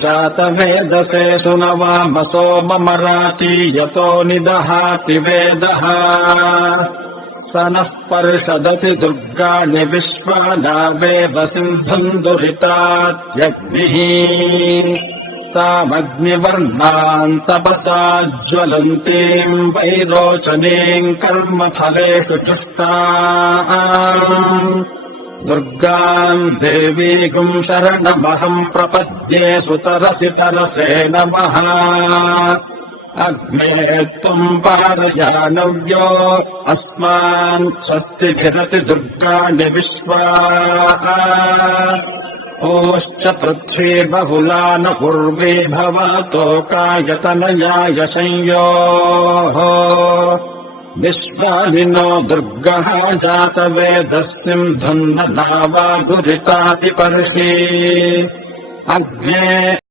जातवेदसे सुनवामसो ममराति यतो निदहाति वेदः स नः पर्षदति दुर्गाणि विश्वानावेव सिन्धुम् दुरितात्यग्निः तामग्निवर्णाम् तपसा ज्वलन्तीम् वैरोचनीम् कर्मफलेषु जुष्टाम् दुर्गाम् देवीगुम् शरणमहम् प्रपद्ये सुतरसि तरसे नमः अग्ने त्वम् पारयानव्यो अस्मान् स्वस्तिभिरति दुर्गाणि विश्वाः ओश्च पृथ्वी बहुला न पूर्वी भवतो कायतनयाय संयोः विश्वानिनो दुर्गः जातवेदस्मिन् धुन्ननावा दुरितातिपर्षि अग्ने